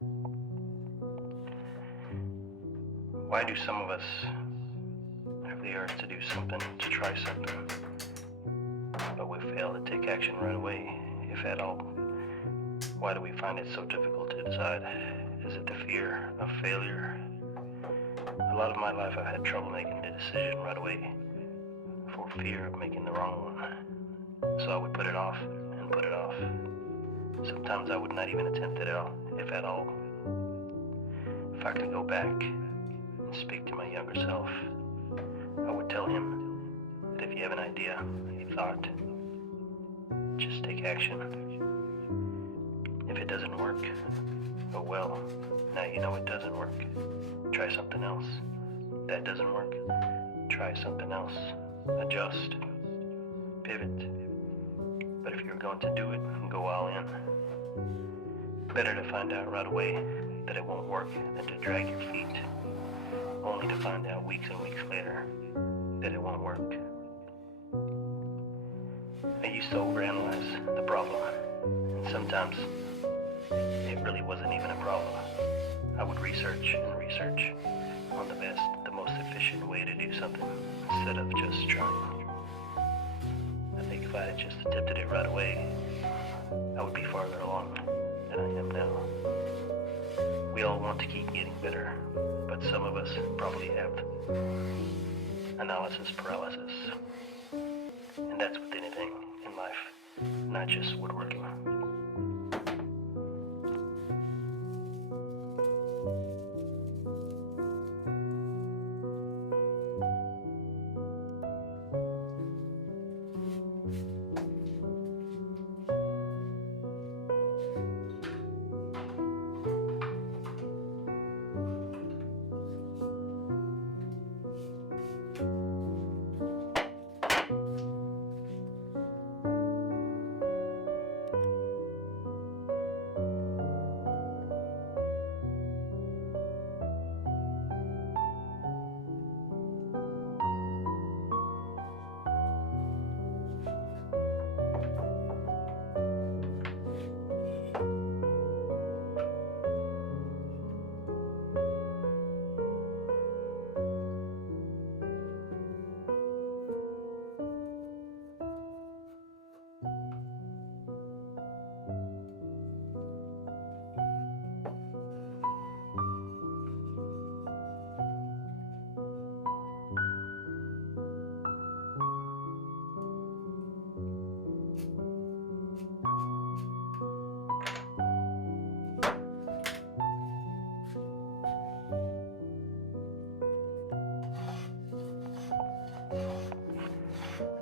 Why do some of us have the urge to do something, to try something, but we fail to take action right away, if at all? Why do we find it so difficult to decide? Is it the fear of failure? A lot of my life I've had trouble making the decision right away for fear of making the wrong one. So I would put it off and put it off. Sometimes I would not even attempt it at all, if at all. If I could go back and speak to my younger self, I would tell him that if you have an idea, a thought, just take action. If it doesn't work, oh well, now you know it doesn't work. Try something else. That doesn't work, try something else. Adjust, pivot. But if you're going to do it, go all in. Better to find out right away that it won't work than to drag your feet, only to find out weeks and weeks later that it won't work. I used to overanalyze the problem, and sometimes it really wasn't even a problem. I would research and research on the best, the most efficient way to do something instead of just trying. I think if I had just attempted it right away, I would be farther along than I am now. We all want to keep getting better, but some of us probably have analysis paralysis. And that's with anything in life, not just woodworking.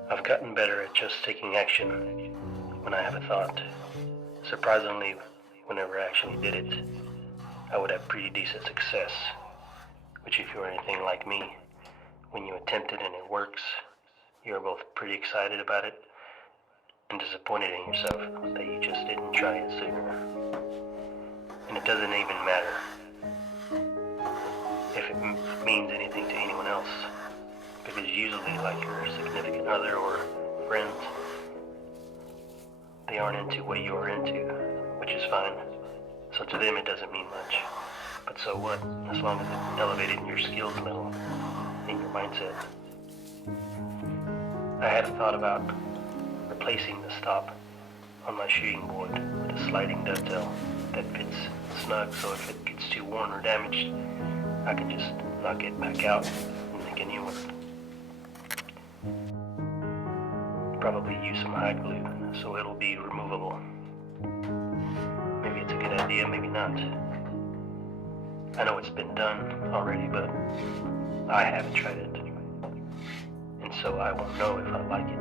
I've gotten better at just taking action when I have a thought. Surprisingly, whenever I actually did it, I would have pretty decent success. Which if you're anything like me, when you attempt it and it works, you're both pretty excited about it and disappointed in yourself that you just didn't try it sooner. And it doesn't even matter if it means anything to anyone else. Because usually, like your significant other or friends, they aren't into what you're into, which is fine. So to them it doesn't mean much. But so what, as long as it elevated your skills level and your mindset. I had a thought about replacing the stop on my shooting board with a sliding dovetail that fits snug, so if it gets too worn or damaged, I can just knock it back out and make a new one. Probably use some hot glue so it'll be removable. Maybe it's a good idea, maybe not. I know it's been done already, but I haven't tried it. And so I won't know if I like it,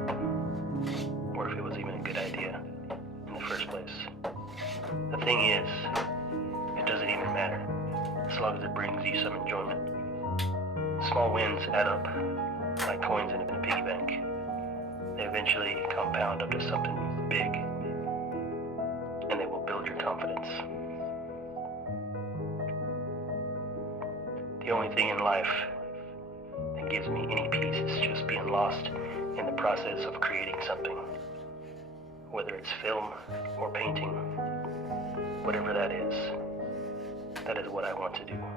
or if it was even a good idea in the first place. The thing is, it doesn't even matter, as long as it brings you some enjoyment. Small wins add up like coins in a piggy bank. They eventually compound up to something big, and they will build your confidence. The only thing in life that gives me any peace is just being lost in the process of creating something. Whether it's film or painting, whatever that is. what I want to do.